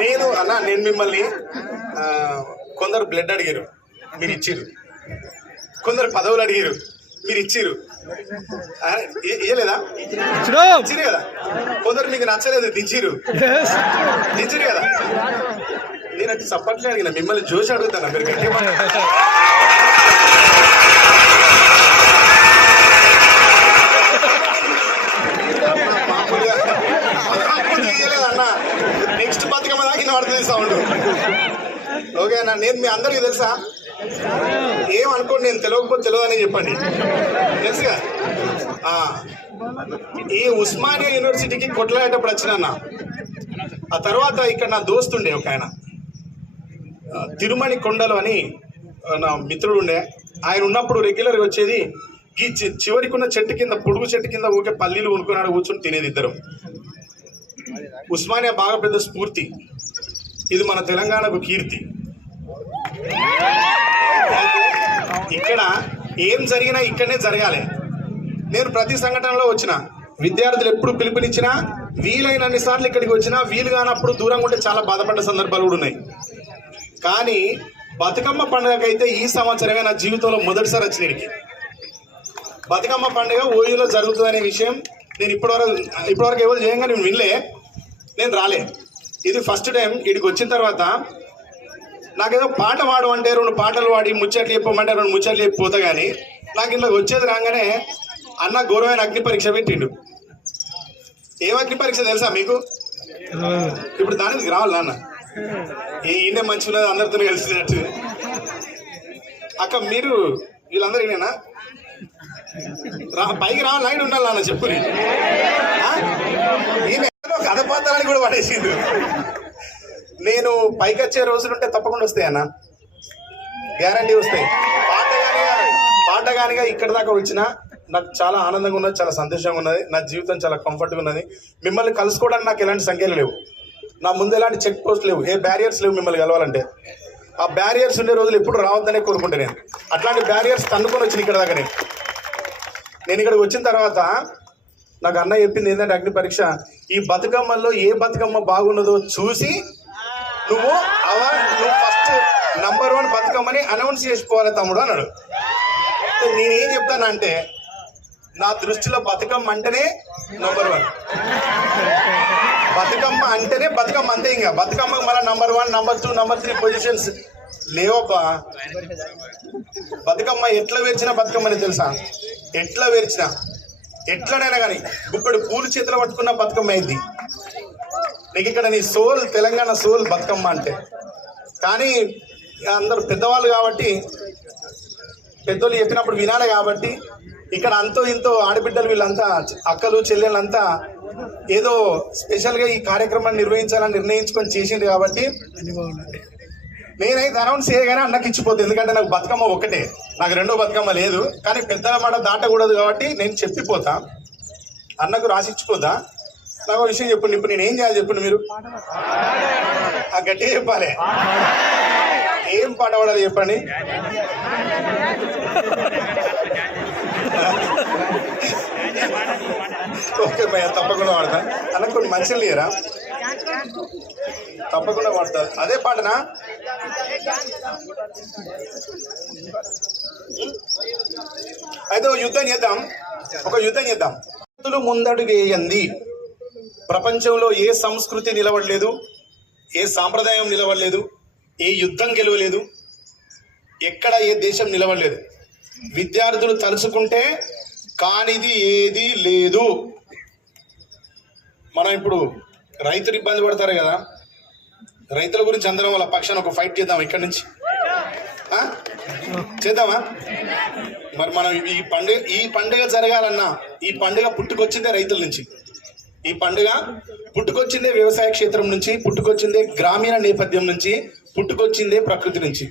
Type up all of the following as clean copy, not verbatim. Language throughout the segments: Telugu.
నేను మిమ్మల్ని కొందరు బ్లడ్ అడిగారు, మీరు ఇచ్చిర్రు. కొందరు పదవులు అడిగారు, మీరు ఇచ్చిర్రు. ఇయ్యలేదా? ఇచ్చిరు కదా. కొందరు మీకు నచ్చలేదు, దించిరు కదా. నేను అటు సప్పట్లే అడిగిన, మిమ్మల్ని జోషి అడుగుతాను. మీరు గట్టి ఇయ్యలేదన్నా. నెక్స్ట్ బతుకమ్మ దాకా పడుతుంది సౌండ్. ఓకే అన్న, నేను మీ అందరికీ తెలుసా? ఏమనుకోండి, నేను తెలియకపోతే తెలియదని చెప్పండి. తెలుసుగా. ఈ ఉస్మానియా యూనివర్సిటీకి కొట్లాడేటప్పుడు వచ్చిన ఆ తర్వాత ఇక్కడ నా దోస్తుండే ఒక ఆయన, తిరుమణి కొండలు అని నా మిత్రుడు ఉండే. ఆయన ఉన్నప్పుడు రెగ్యులర్గా వచ్చేది ఈ చివరికి ఉన్న చెట్టు కింద, పొడుగు చెట్టు కింద ఊకే పల్లీలు కొనుక్కున్నాడు, కూర్చొని తినేది ఇద్దరం. ఉస్మానియా బాగా పెద్ద స్ఫూర్తి, ఇది మన తెలంగాణకు కీర్తి. ఇక్కడ ఏం జరిగినా ఇక్కడనే జరగాలి. నేను ప్రతి సంఘటనలో వచ్చిన, విద్యార్థులు ఎప్పుడు పిలుపునిచ్చినా వీలైనన్ని సార్లు ఇక్కడికి వచ్చినా, వీలు కానప్పుడు దూరంగా ఉంటే చాలా బాధపడ్డ సందర్భాలు కూడా ఉన్నాయి. కానీ బతుకమ్మ పండుగకైతే ఈ సంవత్సరమే నా జీవితంలో మొదటిసారి వచ్చినడికి. బతుకమ్మ పండుగ ఓయూలో జరుగుతుందనే విషయం నేను ఇప్పటివరకు ఎవరు చేయంగా నేను వినలే, నేను రాలే. ఇది ఫస్ట్ టైం. ఇక్కడికి వచ్చిన తర్వాత నాకేదో పాట పాడు అంటే 2 పాటలు పాడి ముచ్చట్లు చెప్పమంటే 2 ముచ్చట్లు చెప్పిపోతా. కానీ నాకు ఇంట్లో వచ్చేది రాగానే అన్న గౌరవమైన అగ్ని పరీక్ష పెట్టిండు. ఏం అగ్ని పరీక్ష తెలుసా మీకు? ఇప్పుడు దానికి రావాలి నాన్న, ఈయనే మంచి ఉన్నది అందరితో కలిసినట్టు. అక్క మీరు వీళ్ళందరూ ఈయనేనా? పైకి రావాలి, లైన్ ఉండాలి నాన్న. చెప్పు, ఈయన కథపాత్రానికి కూడా పడేసిండు. నేను పైకి వచ్చే రోజులుంటే తప్పకుండా వస్తాయి అన్న, గ్యారంటీ వస్తాయి. పాటగానిగా ఇక్కడ దాకా వచ్చినా నాకు చాలా ఆనందంగా ఉన్నది, చాలా సంతోషంగా ఉన్నది. నా జీవితం చాలా కంఫర్ట్గా ఉన్నది. మిమ్మల్ని కలుసుకోవడానికి నాకు ఎలాంటి సంఖ్యలు లేవు, నా ముందు ఎలాంటి చెక్ పోస్ట్ లేవు, ఏ బ్యారియర్స్ లేవు. మిమ్మల్ని కలవాలంటే ఆ బ్యారియర్స్ ఉండే రోజులు ఎప్పుడు రావద్దనే కోరుకుంటే నేను అట్లాంటి బ్యారియర్స్ తన్నుకొని వచ్చిన ఇక్కడ దాకా. నేను ఇక్కడికి వచ్చిన తర్వాత నాకు అన్న చెప్పింది ఏంటంటే, అగ్ని పరీక్ష, ఈ బతుకమ్మల్లో ఏ బతుకమ్మ బాగున్నదో చూసి నువ్వు ఫస్ట్ నంబర్ 1 బతుకమ్మని అనౌన్స్ చేసుకోవాలి తమ్ముడు అన్నాడు. నేనేం చెప్తానంటే, నా దృష్టిలో బతుకమ్మ అంటేనే నంబర్ 1. బతుకమ్మ అంటేనే బతుకమ్మ, అంతే. ఇంకా బతుకమ్మ మళ్ళీ నంబర్ 1, నంబర్ 2, నంబర్ 3 పొజిషన్స్ లేవబ్బా. బతుకమ్మ ఎట్లా వేర్చినా బతుకమ్మని తెలుసా? ఎట్లా వేర్చినా, ఎట్లనైనా కానీ గుప్పెడు పూలు చేతిలో పట్టుకున్న బతుకమ్మ అయింది నీకు. ఇక్కడ నీ సోల్, తెలంగాణ సోల్ బతుకమ్మ అంటే. కానీ అందరు పెద్దవాళ్ళు కాబట్టి, పెద్దోళ్ళు చెప్పినప్పుడు వినాలి కాబట్టి, ఇక్కడ అంతో ఇంతో ఆడబిడ్డలు వీళ్ళంతా, అక్కలు చెల్లెళ్ళంతా ఏదో స్పెషల్గా ఈ కార్యక్రమాన్ని నిర్వహించాలని నిర్ణయించుకొని చేసింది కాబట్టి నేనైతే అనౌన్స్ చేయగానే అన్నకి ఇచ్చిపోతుంది. ఎందుకంటే నాకు బతుకమ్మ ఒకటే, నాకు 2వ బతుకమ్మ లేదు. కానీ పెద్దల మాట దాటకూడదు కాబట్టి నేను చెప్పిపోతా, అన్నకు రాసిచ్చిపోతా. నాకు విషయం చెప్పండి, ఇప్పుడు నేను ఏం చేయాలి చెప్పండి మీరు? గట్టిగా చెప్పాలి. ఏం పాట పాడాలి చెప్పండి? ఓకే భయ్య, తప్పకుండా పాడతా. అన్న కొన్ని మంచిలు లేరా? తప్పకుండా పాడతా. అదే పాటనా? అయితే యుద్ధం చేద్దాం, ఒక యుద్ధం చేద్దాం. ముందడుగేయంది. ప్రపంచంలో ఏ సంస్కృతి నిలవడలేదు, ఏ సాంప్రదాయం నిలవడలేదు, ఏ యుద్ధం గెలవలేదు, ఎక్కడ ఏ దేశం నిలవడలేదు. విద్యార్థులు తలుచుకుంటే కానిది ఏది లేదు. మనం ఇప్పుడు రైతులు ఇబ్బంది పడతారు కదా, రైతుల గురించి అందరం వాళ్ళ పక్షాన ఒక ఫైట్ చేద్దాం. ఇక్కడి నుంచి చేద్దామా? మరి మనం ఈ పండుగ జరగాలన్నా, ఈ పండుగ పుట్టుకొచ్చిందే రైతుల నుంచి. ఈ పండుగ పుట్టుకొచ్చిందే వ్యవసాయ క్షేత్రం నుంచి, పుట్టుకొచ్చిందే గ్రామీణ నేపథ్యం నుంచి, పుట్టుకొచ్చిందే ప్రకృతి నుంచి.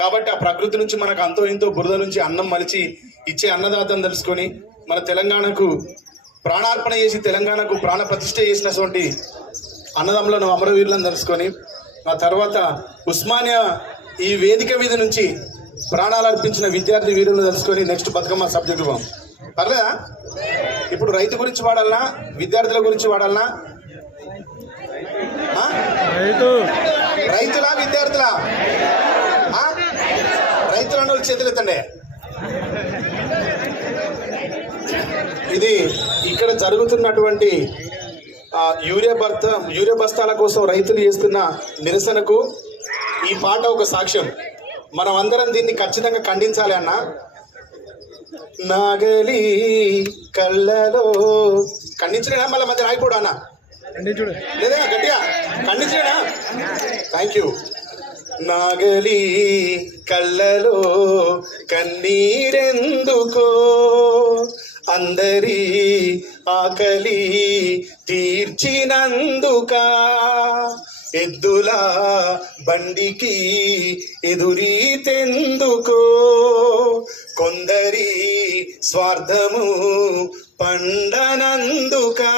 కాబట్టి ఆ ప్రకృతి నుంచి మనకు అంతో ఇంతో బురద నుంచి అన్నం మలిచి ఇచ్చే అన్నదాతను తెలుసుకొని, మన తెలంగాణకు ప్రాణార్పణ చేసి తెలంగాణకు ప్రాణ ప్రతిష్ఠ చేసినటువంటి అన్నదమ్ములను, అమరవీరులను తెలుసుకొని, ఆ తర్వాత ఉస్మానియా ఈ వేదిక మీద నుంచి ప్రాణాలు అర్పించిన విద్యార్థి వీరులను తెలుసుకొని నెక్స్ట్ బతుకమ్మ సబ్జెక్టు పోం. పర్లేదా? ఇప్పుడు రైతు గురించి వాడాలనా, విద్యార్థుల గురించి వాడాలనా? విద్యార్థులా? రైతులను చేతులు ఎత్తండి. ఇది ఇక్కడ జరుగుతున్నటువంటి యూరియా బస్తాల కోసం రైతులు చేస్తున్న నిరసనకు ఈ పాట ఒక సాక్ష్యం. మనం అందరం దీన్ని ఖచ్చితంగా ఖండించాలి అన్న. నాగలి కళ్ళలో ఖండించలేనా? మళ్ళీ మధ్య రాయిపోడు అన్న, లేదా గట్టిగా ఖండించలేనా? Thank you. నాగలి కళ్ళలో కన్నీరెందుకో, అందరి ఆకలి తీర్చినందుకా, ఎద్దుల బండికి ఎదురీతెందుకో, కొందరి స్వార్థము పండనందుకా,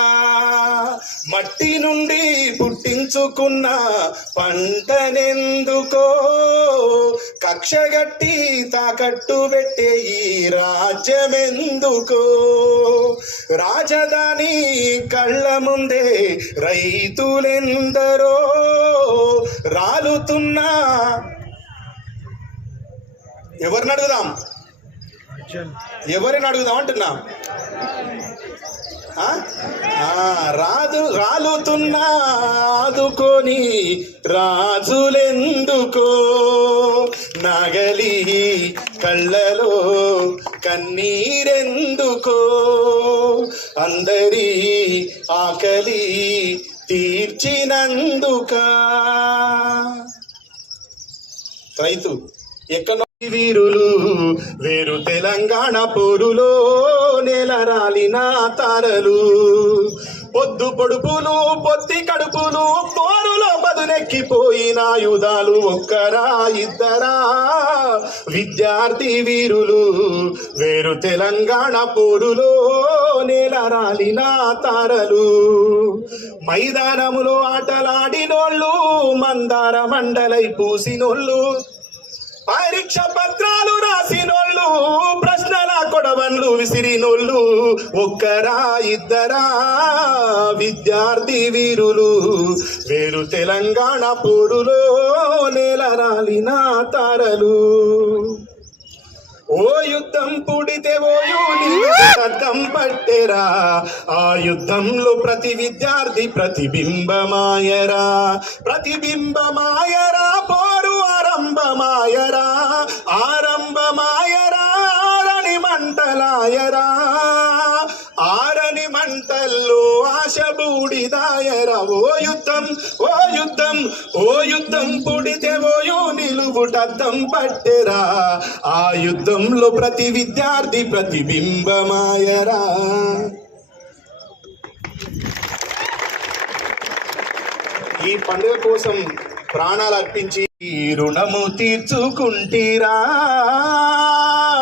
మట్టి నుండి పుట్టించుకున్న పంటనెందుకో, కక్షగట్టి తాకట్టు పెట్టే ఈ రాజ్యమెందుకో, రాజధాని కళ్ళ ముందే రైతులెందరో రాలుతున్నా. ఎవరిని అడుగుదాం? ఎవరిని అడుగుదాం అంటున్నా? రాలుతున్నా ఆదుకొని రాజులెందుకో, నాగలి కళ్ళలో కన్నీరెందుకో, అందరి ఆకలి తీర్చినందుకా. రైతు ఎక్కడో వీరులు వేరు తెలంగాణ పోరులో నెలరాలిన తారలు, పొద్దు పొడుపులు పొత్తి కడుపులు పోరులో బదునెక్కిపోయిన ఆయుధాలు ఒక్కరా ఇద్దరా? విద్యార్థి వీరులు వేరు తెలంగాణ పోరులో నెలరాలిన తారలు, మైదానములో ఆటలాడినోళ్ళు మందార మండలై పూసినోళ్ళు, పరీక్ష పత్రాలు రాసినోళ్ళు ప్రశ్నల కొడవన్లు విసిరినోళ్ళు ఒక్కరా ఇద్దరా? విద్యార్థి వీరులు వేరు తెలంగాణ పోరులో నేలరాలిన తారలు. ఓ యుద్ధం పుడితే ఓయూని అర్థం పట్టెరా, ఆ యుద్ధంలో ప్రతి విద్యార్థి ప్రతిబింబమాయరా, ప్రతిబింబమాయరా, పోరు ఆరంభమాయరా, ఆరంభమాయరా, ఆరని మంటలాయరా, ఆరని మంటల్లో ఆశ బూడిదాయరా. ఓ యుద్ధం ఓ యుద్ధం ఓ యుద్ధం పుడితే ఓయో నిలువుటద్దం పట్టెరా, ఆ యుద్ధంలో ప్రతి విద్యార్థి ప్రతిబింబమాయరా. ఈ పండుగ కోసం ప్రాణాలు అర్పించి రుణము తీర్చుకుంటీరా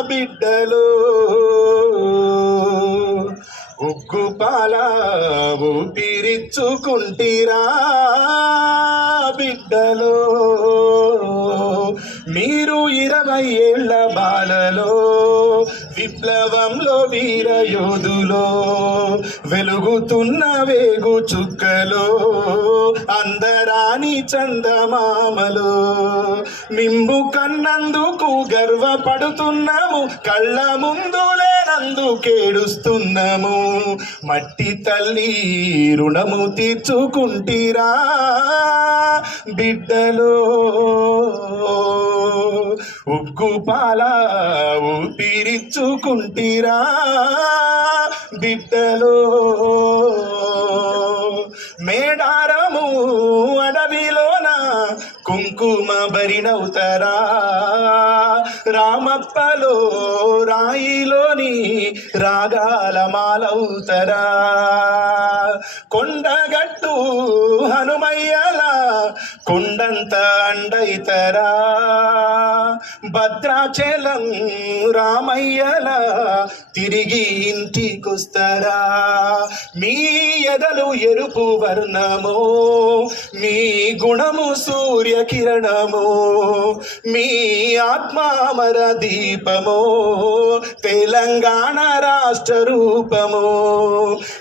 బిడ్డలు, ఉగ్గుపాల ఊపిరిచ్చుకుంటీరా బిడ్డలు. మీరు 20 ఏళ్ల బాలలో విప్లవంలో వీర యోధులో, వెలుగుతున్న వేగు చుక్కలో అందరాని చందమామలో, మింబు కన్నందుకు గర్వపడుతున్నాము, కళ్ళ ముందు లేనందుకేడుస్తున్నాము. మట్టి తల్లి రుణము తీర్చుకుంటీరా బిడ్డలో, ఉగ్గుపాల ఊపిరిచ్చుకుంటీరా బిడ్డలో. మేడారము అడవిలోన కుంకుమ బరినవుతారా, రామప్పలో రాయిలోని రాగాల మాలవుతారా, కొండగట్టు హనుమయ్యల కొండంత అండైతరా, భద్రాచలం రామయ్యల తిరిగి ఇంటికొస్తారా. మీ ఎదలు ఎరుపు వర్ణమో, మీ గుణము సూర్యకిరణమో, మీ ఆత్మామర దీపమో, తెలంగాణ రాష్ట్ర రూపమో.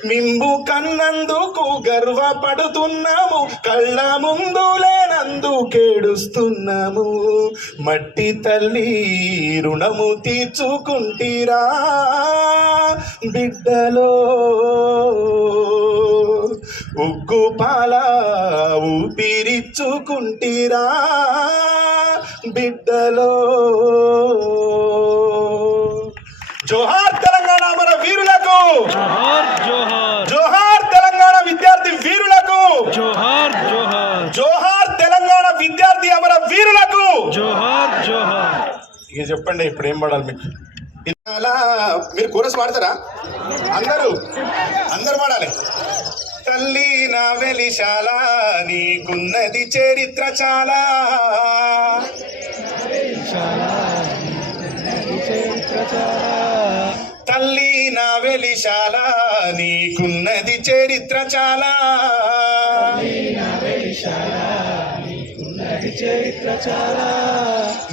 మింబు కన్నందుకు గర్వపడుతున్నాము, కళ్ళ ముందు లేనందుకు అందుకేడుస్తున్నాము. మట్టి తల్లి రుణము తీర్చుకుంటీరా బిడ్డలో, ఉగ్గు పాల ఊపిరిచ్చుకుంటీరా బిడ్డలో. జోహార్ తెలంగాణ మన వీరులకు, జోహార్ తెలంగాణ విద్యార్థి వీరులకు, జోహార్ జోహార్ జోహార్ తెలంగాణ విద్యార్థి అమర వీరులకు జోహార్ జోహార్. ఇక చెప్పండి ఇప్పుడు ఏం పడాలి మీకు? అలా మీరు కోరస్ పాడతారా? అందరూ పాడాలి. తల్లి నా వెలిశాల నీకున్నది చరిత్ర చాలా, తల్లి నా వెలిశాల నీకున్నది చరిత్ర చాలా,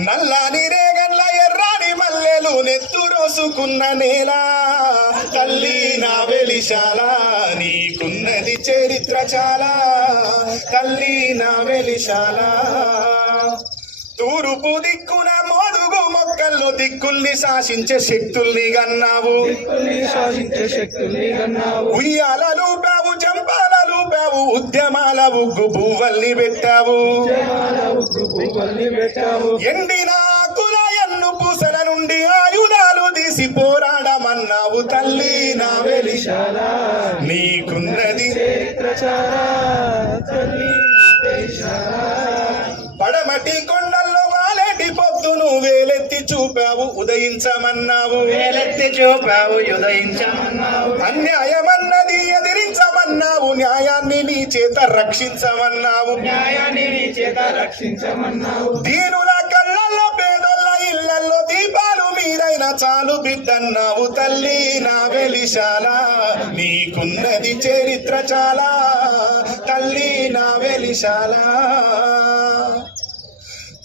నల్లాని రేగన్ల ఎర్రాని మల్లెలు నెత్తురోసుకున్న నేల, తల్లి నా వెలిశాల నీకున్నది చరిత్ర చాలా, తల్లి నా వెలిశాల. తూరుపు దిక్కున మోదుగు మొక్కల్లో దిక్కుల్ని శాసించే శక్తుల్ని గన్నావు, ఉయ్యాలలు పావు చంపాలలు పావు ఉద్యమాల ఉగ్గు పువ్వల్ని పెట్టావు, ఎండిన ఆకుల ఎన్ను పూసల నుండి ఆయుధాలు తీసి పోరాడమన్నావు, తల్లి నా వెలిశాల నీకున్నది పడమటి కొండల్లో వాలేటి పొద్దును వేలెత్తి చూపావు ఉదయించమన్నావు, అన్యాయమన్నది ఎదిరించమన్నావు, న్యాయాన్ని నీ చేత రక్షించమన్నావు, దీనుల కళ్ళల్లో పేదోళ్ళ ఇళ్లల్లో దీపాలు మీరైనా చాలు బిడ్డన్నావు, తల్లి నా వెలిశాల నీకున్నది చరిత్ర చాలా, తల్లి నా వెలిశాల.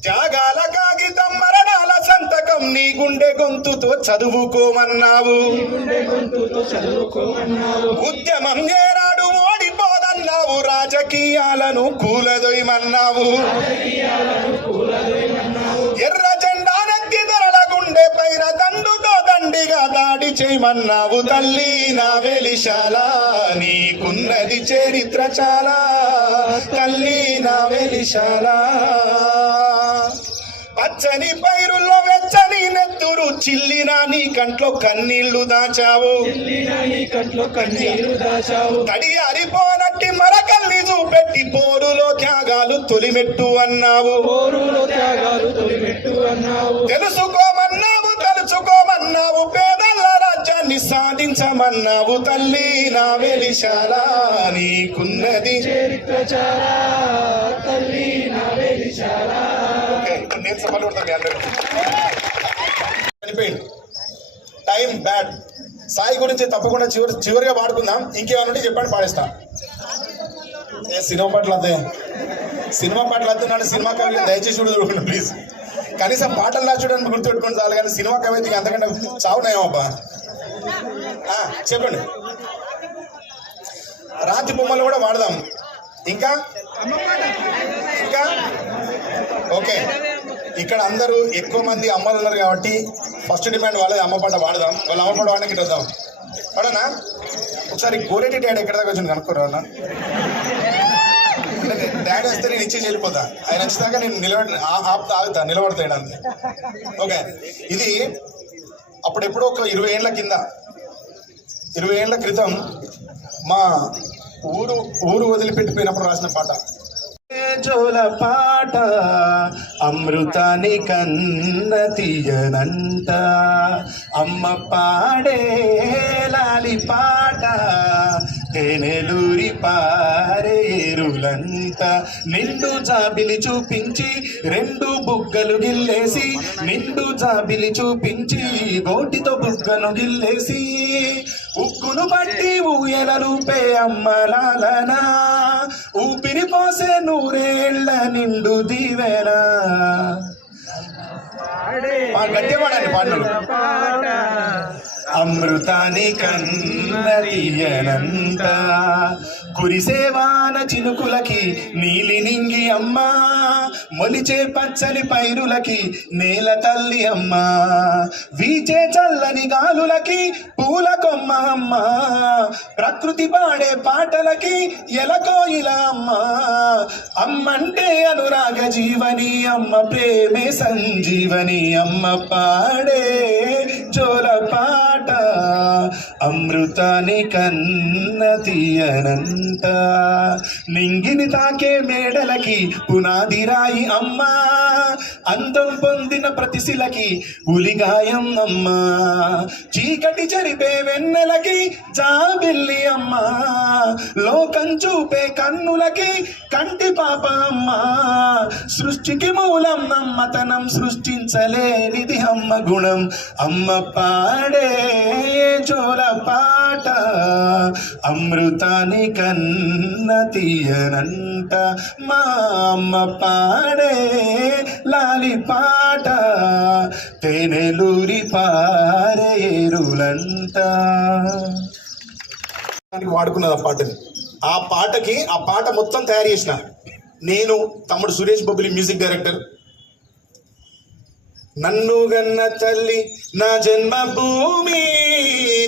త్యాగాల కాగితం మరణాల సంతకం నీ గుండె గొంతుతో చదువుకోమన్నావు, ఉద్యమం ఏనాడు ఓడిపోదన్నావు, రాజకీయాలను కూలదొయ్యమన్నావు, ఎర్ర జెండా నెత్తి ధరల గుండె పైన దండుతో దండిగా దాడి చేయమన్నావు, తల్లి నా వెలిశాల నీకున్నది చరిత్ర చాలా, తల్లి నా వెలిశాల. పచ్చని పైరుల్లో వెచ్చని నెత్తురు చిల్లినా నీ కంట్లో కన్నీళ్లు దాచావు, తడి అరిపోనట్టి మరకల్ని చూపెట్టి పోరులో త్యాగాలు తొలిమెట్టు అన్నావు, తెలుసుకోమన్నావు తలుచుకోమన్నావు, పేదల రాజ్యాన్ని సాధించమన్నావు, తల్లి నా వెలిశాల నీకున్నది చరిత్ర చాలా, తల్లి నా వెలిశాల. నేను సభలు ఉంటాను అందరూ చనిపోయింది. Time bad. సాయి గురించి తప్పకుండా చివరిగా పాడుకుందాం. ఇంకేమన్నా చెప్పండి పాడేస్తా. సినిమా పాటలు అదే నాడు సినిమా కవి దయచేసి చూడండి ప్లీజ్. కనీసం పాటలు లా చూడడానికి గుర్తుపెట్టుకోండి చాలు, కానీ సినిమా కవి అయితే అంతకంటే చావున్నాయమ్మా. చెప్పండి. రాతి బొమ్మలు కూడా వాడదాం. ఇంకా ఓకే. ఇక్కడ అందరూ ఎక్కువ మంది అమ్మలు ఉన్నారు కాబట్టి ఫస్ట్ డిమాండ్ వాళ్ళది అమ్మ పాట వాడదాం. వాళ్ళ అమ్మ పాట వాడడానికి ఇటు వద్దాం. వాడనా ఒకసారి గోరెటి డాడీ ఎక్కడ దాకా వచ్చి కనుక్కోరా అన్న. డాడీ వస్తే నేను ఇచ్చేసి వెళ్ళిపోతా. ఆయన వచ్చినాక నేను ఆగుతా నిలబడతాడు అంతే. ఓకే. ఇది అప్పుడెప్పుడో ఒక 20 ఏళ్ల క్రితం మా ఊరు వదిలిపెట్టిపోయినప్పుడు రాసిన పాట. జోల పాట అమృతాని కన్న తీయనంట, అమ్మ పాడే లాలి పాట తేనెలూరి పారేరులంట, నిండు జాబిలి చూపించి 2 బుగ్గలు గిల్లేసి, నిండు జాబిలి చూపించి గోటితో బుగ్గను గిల్లేసి, ఉక్కును బట్టి ఊయలూపే అమ్మలాలనా, ఊపిరి పోసే 100 ఏళ్ల నిండు దీవెనా. గట్టిగా పాడండి పాటలు. అమృతాని కన్నీయనంత కురిసేవాన చినుకులకి నీలి నింగి అమ్మా, మొలిచే పచ్చని పైరులకి నేల తల్లి అమ్మ, వీచే చల్లని గాలులకి పూల కొమ్మ అమ్మ, ప్రకృతి పాడే పాటలకి ఎలకోయిల అమ్మ. అమ్మంటే అనురాగ జీవని, అమ్మ ప్రేమే సంజీవని, అమ్మ పాడే జోల పాట అమృతాని కన్న తీయనంట. నింగిని తాకే మేడలకి పునాది రాయి అమ్మ, అందం పొందిన ప్రతిశిలకి ఉలిగాయం అమ్మ, చీకటి జరిపే వెన్నెలకి జాబిల్లి అమ్మ, లోకం చూపే కన్నులకి కంటి పాప అమ్మ. సృష్టికి మూలం అమ్మతనం, సృష్టించలేనిది అమ్మ గుణం. అమ్మ పాడే జోల పాట అమృతాని కన్న తీయనంట. మా అమ్మ పాడే లాలి పాట తేనెలూరి పారేరులంట. వాడుకున్నది ఆ పాటని. ఆ పాటకి ఆ పాట మొత్తం తయారు చేసిన నేను, తమ్ముడు సురేష్ బొబ్బిలి మ్యూజిక్ డైరెక్టర్. నన్ను గన్న తల్లి నా జన్మభూమి,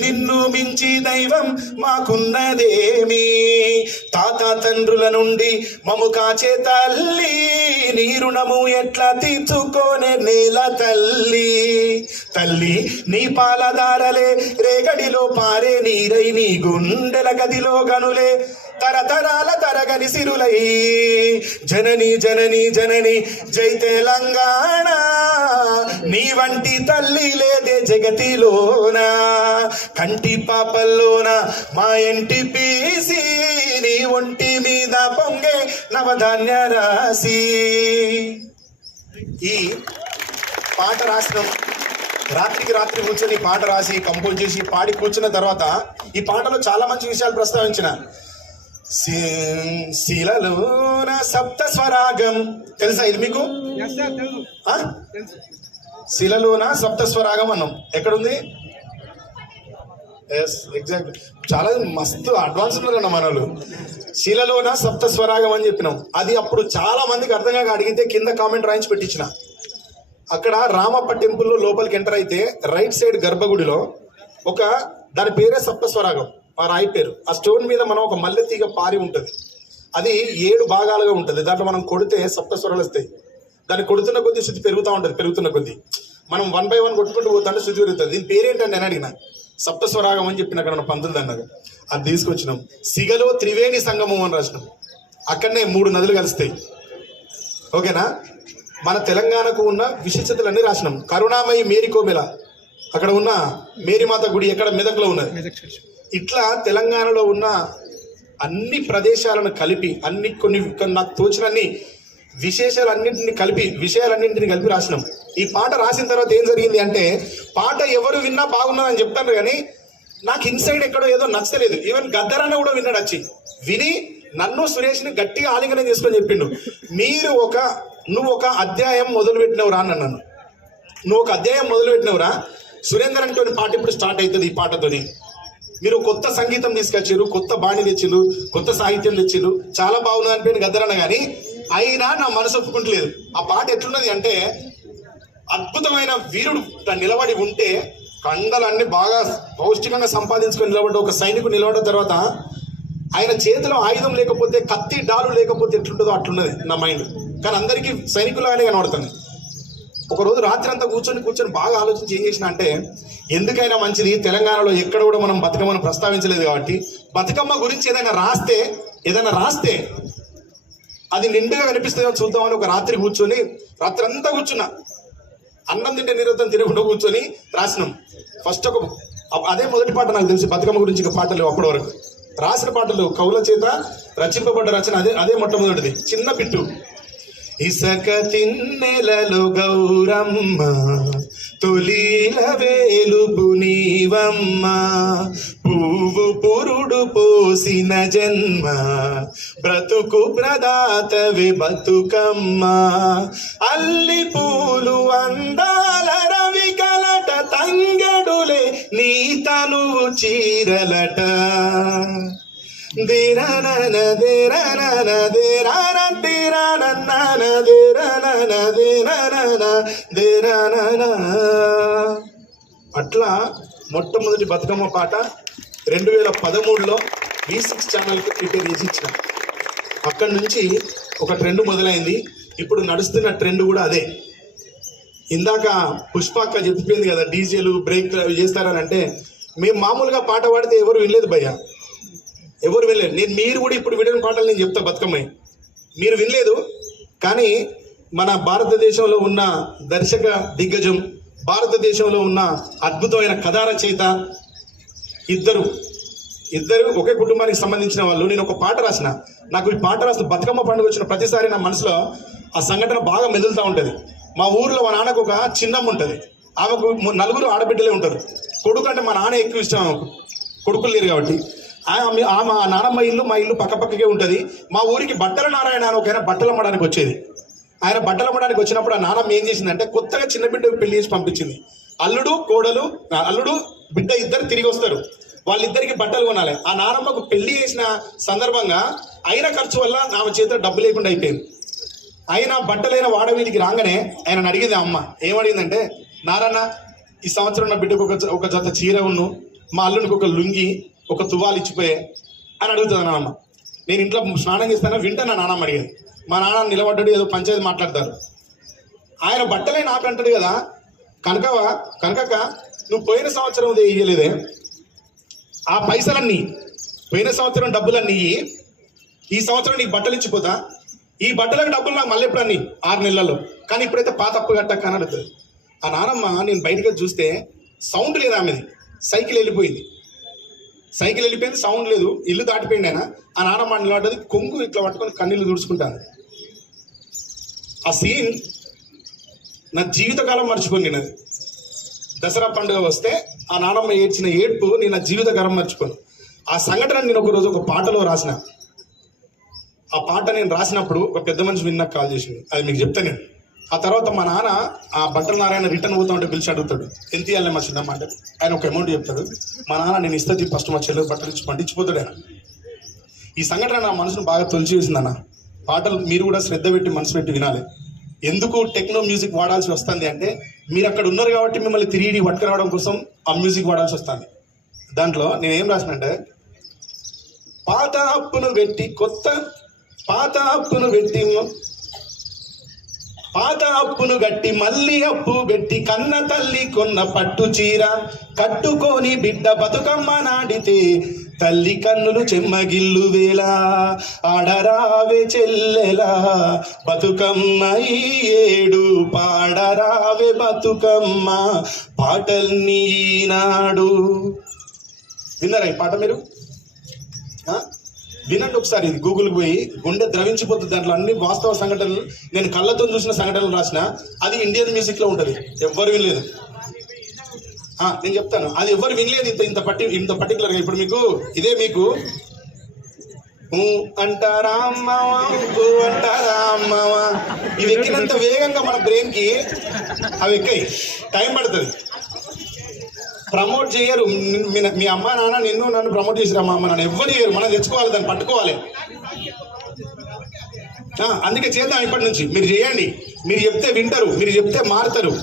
నిన్ను మించి దైవం మాకున్నదేమి, తాత తండ్రుల నుండి మము కాచే తల్లి, నీ రుణము ఎట్లా తీర్చుకోనే నేల తల్లి. తల్లి నీ పాలదారలే రేగడిలో పారే నీరై, నీ గుండెల గదిలో గనులే తరతరాల తరగని సిరులై. జనని జనని జనని జై తెలంగాణ, నీ వంటి తల్లి లేదే జగతిలోన, కంటి పాపల్లోన మా ఇంటి పీసి, నీ ఒంటి మీద పొంగే నవధాన్య రాసి. ఈ పాట రాసినాం, రాత్రికి రాత్రి కూర్చొని పాట రాసి కంపోజ్ చేసి పాడి కూర్చున్న తర్వాత ఈ పాటలో చాలా మంచి విషయాలు ప్రస్తావించిన. శిలలోన సప్త స్వరాగం తెలుసా ఇది మీకు? శిలలోన సప్త స్వరాగం అన్నాం. ఎక్కడుంది? ఎగ్జాక్ట్, చాలా మస్తు అడ్వాన్స్ ఉన్నారన్న మనలు. శిలలోన సప్త స్వరాగం అని చెప్పినాం. అది అప్పుడు చాలా మందికి అర్థం కాక అడిగితే కింద కామెంట్ రాయించి పెట్టించిన. అక్కడ రామప్ప టెంపుల్లో లోపలికి ఎంటర్ అయితే రైట్ సైడ్ గర్భగుడిలో ఒక దాని పేరే సప్త స్వరాగం, ఆ రాయి పేరు. ఆ స్టోన్ మీద మనం ఒక మల్లె తీగ పారి ఉంటుంది. అది 7 భాగాలుగా ఉంటుంది. దాంట్లో మనం కొడితే సప్త స్వరాలు వస్తాయి. దాన్ని కొడుతున్న కొద్దీ శృతి పెరుగుతూ ఉంటుంది. పెరుగుతున్న కొద్దీ మనం 1 by 1 కొట్టుకుంటూ పోతుంటే శృతి పెరుగుతుంది. దీని పేరేంటండి అని అడిగిన. సప్త స్వరాగం అని చెప్పిన అక్కడ మన పంతులు అన్నారు. అది తీసుకొచ్చినాం. సిగలో త్రివేణి సంగమం అని రాసినాం. అక్కడనే 3 నదులు కలుస్తాయి. ఓకేనా? మన తెలంగాణకు ఉన్న విశిష్టతలన్నీ రాసినాం. కరుణామయి మేరీకోమెల అక్కడ ఉన్న మేరీమాత గుడి ఎక్కడ? మెదక్లో ఉన్నది. ఇట్లా తెలంగాణలో ఉన్న అన్ని ప్రదేశాలను కలిపి కొన్ని నాకు తోచినన్ని విశేషాలన్నింటినీ కలిపి రాసినాం. ఈ పాట రాసిన తర్వాత ఏం జరిగింది అంటే, పాట ఎవరు విన్నా బాగున్నదని చెప్తాను కానీ నాకు ఇన్సైడ్ ఎక్కడో ఏదో నచ్చలేదు. ఈవెన్ గద్దరన్న కూడా విన్నాడు. వచ్చి విని నన్ను సురేష్ని గట్టిగా ఆలింగనం చేసుకొని చెప్పిండు, నువ్వు ఒక అధ్యాయం మొదలు పెట్టినవురా అని నన్ను. నువ్వు ఒక అధ్యాయం మొదలు పెట్టినవురా, సురేందర్ అంటే పాట ఇప్పుడు స్టార్ట్ అవుతుంది. ఈ పాటతోని మీరు కొత్త సంగీతం తీసుకొచ్చారు, కొత్త బాణి తెచ్చిరు, కొత్త సాహిత్యం తెచ్చిరు, చాలా బాగున్నది అనిపోయింది గద్దరన్న. కానీ అయినా నా మనసు ఒప్పుకుంటలేదు. ఆ పాట ఎట్లున్నది అంటే, అద్భుతమైన వీరుడు నిలబడి ఉంటే కండలన్నీ బాగా పౌష్టికంగా సంపాదించుకొని నిలబడ్డ ఒక సైనికుడు నిలబడ్డ తర్వాత ఆయన చేతిలో ఆయుధం లేకపోతే, కత్తి డాలు లేకపోతే ఎట్లుంటుందో అట్లున్నది నా మైండ్. కానీ అందరికీ సైనికులాగానే కనబడుతుంది. ఒకరోజు రాత్రి అంతా కూర్చొని బాగా ఆలోచించి ఏం చేసిన అంటే, ఎందుకైనా మంచిది తెలంగాణలో ఎక్కడ కూడా మనం బతుకమ్మను ప్రస్తావించలేదు కాబట్టి బతుకమ్మ గురించి ఏదైనా రాస్తే అది నిండుగా కనిపిస్తుందో చూద్దామని ఒక రాత్రి అంతా కూర్చున్నా. అన్నం తింటే నిరంతరం తినకుండా కూర్చొని రాసినాం. ఫస్ట్ అదే మొదటి పాట నాకు తెలిసి బతుకమ్మ గురించి పాటలు అప్పటి వరకు రాసిన పాటలు కవుల చేత రచింపబడ్డ రచన అదే మొట్టమొదటిది. చిన్న పిట్టు. ఇసక తిన్నెలలో గౌరమ్మ, తొలిల వేలుపు నీవమ్మ, పువ్వు పురుడు పోసిన జన్మ, బ్రతుకు ప్రదాతవి బతుకమ్మ, అల్లి పూలు అందాల రవి కలట, తంగడులే నీ తనువు చీరలట, దేరానన దేరానన దేరాన దేరానన దేరానన దేరానన దేరానన. అట్లా మొట్టమొదటి బతుకమ్మ పాట 2013లో V6 ఛానల్కి ప్రిపేర్ చేసి ఇచ్చిన. అక్కడి నుంచి ఒక ట్రెండ్ మొదలైంది. ఇప్పుడు నడుస్తున్న ట్రెండ్ కూడా అదే. ఇందాక పుష్పక్క చెప్పింది కదా, డీజేలు బ్రేక్ చేస్తారని. అంటే మేము మామూలుగా పాట పాడితే ఎవరు వినలేదు భయ్య, ఎవరు వినలేదు. మీరు కూడా ఇప్పుడు వినని పాటలు నేను చెప్తా బతుకమ్మాయి, మీరు వినలేదు. కానీ మన భారతదేశంలో ఉన్న దర్శక దిగ్గజం, భారతదేశంలో ఉన్న అద్భుతమైన కథా రచయిత ఇద్దరు ఒకే కుటుంబానికి సంబంధించిన వాళ్ళు. నేను ఒక పాట రాసిన, నాకు ఈ పాట రాసిన బతుకమ్మ పండుగ వచ్చిన ప్రతిసారి నా మనసులో ఆ సంఘటన బాగా మెదులుతూ ఉంటుంది. మా ఊర్లో మా నాన్నకు ఒక చిన్నమ్మ ఉంటుంది. ఆమెకు 4 ఆడబిడ్డలే ఉంటారు. కొడుకు అంటే మా నాన్న ఎక్కువ ఇష్టం, కొడుకులు లేరు కాబట్టి. మా నాన్నమ్మ ఇల్లు మా ఇల్లు పక్కపక్కకే ఉంటుంది. మా ఊరికి బట్టల నారాయణ అని ఒక ఆయన బట్టలు అమ్మడానికి వచ్చేది. ఆయన బట్టలు అమ్మడానికి వచ్చినప్పుడు ఆ నాన్నమ్మ ఏం చేసిందంటే కొత్తగా చిన్న బిడ్డ పెళ్లి చేసి పంపించింది. అల్లుడు బిడ్డ ఇద్దరు తిరిగి వస్తారు, వాళ్ళిద్దరికి బట్టలు కొనాలి. ఆ నానమ్మకు పెళ్లి చేసిన సందర్భంగా అయిన ఖర్చు వల్ల ఆమె చేతిలో డబ్బు లేకుండా అయిపోయింది. ఆయన బట్టలైన వాడవీడికి రాగానే ఆయన అడిగింది అమ్మ. ఏమడిగిందంటే, నారాయణ ఈ సంవత్సరం నా బిడ్డకు ఒక జత చీర ఉన్ను, మా అల్లునికి ఒక లుంగి, ఒక తువాలు ఇచ్చిపోయే అని అడుగుతుంది నాన్నమ్మ. నేను ఇంట్లో స్నానం చేస్తానా వింటా నా నాన్నమ్మ అడిగేది. మా నాన్న నిలబడ్డాడు, ఏదో పంచాయతీ మాట్లాడతారు. ఆయన బట్టలే నాకు అంటాడు కదా, కనకక్క నువ్వు పోయిన సంవత్సరం ఇయ్యలేదే, ఆ పైసలన్నీ పోయిన సంవత్సరం డబ్బులన్నీ ఈ సంవత్సరం నీకు బట్టలు ఇచ్చిపోతా, ఈ బట్టలకు డబ్బులు నాకు మళ్ళీ ఎప్పుడు అన్ని 6 నెలల్లో, కానీ ఇప్పుడైతే పాత అప్పు కట్టక అని అడుగుతుంది. ఆ నానమ్మ నేను బయటకు చూస్తే సౌండ్ లేదు, ఆమెది సైకిల్ వెళ్ళిపోయింది, సౌండ్ లేదు, ఇల్లు దాటిపోయింది. ఆయన ఆ నానమ్మ నిలబడ్డది, కొంగు ఇట్లా పట్టుకొని కన్నీళ్ళు తుడుచుకుంటాను. ఆ సీన్ నా జీవితకాలం మర్చిపోయింది. నేను దసరా పండుగ వస్తే ఆ నానమ్మ ఏడ్చిన ఏడ్పు నేను నా జీవితకాలం మర్చిపోను. ఆ సంఘటన నేను ఒకరోజు ఒక పాటలో రాసిన. ఆ పాట నేను రాసినప్పుడు ఒక పెద్ద మనిషి విన్నాక కాల్ చేసింది, అది మీకు చెప్తాను నేను. ఆ తర్వాత మా నాన్న ఆ బట్టల నారాయణ రిటర్న్ పోతా ఉంటే పిలిచి అడుగుతాడు, ఎంత ఇవ్వాలి మా చిన్నమ్మ అంటే. ఆయన ఒక అమౌంట్ చెప్తాడు. మా నాన్న నేను ఇస్తుంది ఫస్ట్ మా చెల్లెలు బట్టలు ఇచ్చి పండించిపోతాడు ఆయన. ఈ సంఘటన నా మనసును బాగా తొలిచి వేసిందన్న. పాటలు మీరు కూడా శ్రద్ధ పెట్టి మనసు పెట్టి వినాలి. ఎందుకు టెక్నో మ్యూజిక్ వాడాల్సి వస్తుంది అంటే, మీరు అక్కడ ఉన్నారు కాబట్టి మిమ్మల్ని తిరిగి పట్టుకురావడం కోసం ఆ మ్యూజిక్ వాడాల్సి వస్తుంది. దాంట్లో నేను ఏం రాసినంటే, పాత అప్పును గట్టి మళ్ళీ అప్పు పెట్టి కన్న తల్లి కొన్న పట్టు చీర కట్టుకొని బిడ్డ బతుకమ్మ నాడితే తల్లి కన్నులు చెమ్మగిల్లు వేళ ఆడరావే చెల్లెలా బతుకమ్మ ఈ ఏడు పాడరావే బతుకమ్మ పాటల్ని ఈనాడు. విన్నారా ఈ పాట మీరు? వినండి ఒకసారి, ఇది గూగుల్కి పోయి గుండె ద్రవించిపోతుంది. దాంట్లో అన్ని వాస్తవ సంఘటనలు, నేను కళ్ళతో చూసిన సంఘటనలు రాసిన. అది ఇండియన్ మ్యూజిక్ లో ఉంటుంది, ఎవ్వరు వినలేదు. నేను చెప్తాను, అది ఎవరు వినలేదు ఇంత పర్టికులర్గా. ఇప్పుడు మీకు ఇదే మీకు అంటారా అమ్మవా అంటారా అమ్మవా, ఇవి ఎక్కినంత వేగంగా మన బ్రెయిన్ కి అవి ఎక్కాయి, టైం పడుతుంది. ప్రమోట్ చేయరు. మీ అమ్మ నాన్న నన్ను ప్రమోట్ చేసిరా, మా అమ్మ నాన్న ఎవ్వరు చేయరు. మనం తెచ్చుకోవాలి, దాన్ని పట్టుకోవాలి. అందుకే చేద్దాం ఇప్పటి నుంచి. మీరు చేయండి, మీరు చెప్తే వింటారు, మీరు చెప్తే మారుతారు.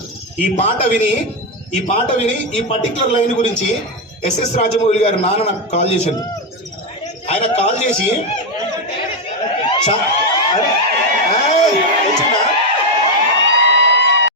ఈ పాట విని ఈ పర్టికులర్ లైన్ గురించి ఎస్ఎస్ రాజమౌళి గారు నాన్న నాకు కాల్ చేసిండు. ఆయన కాల్ చేసి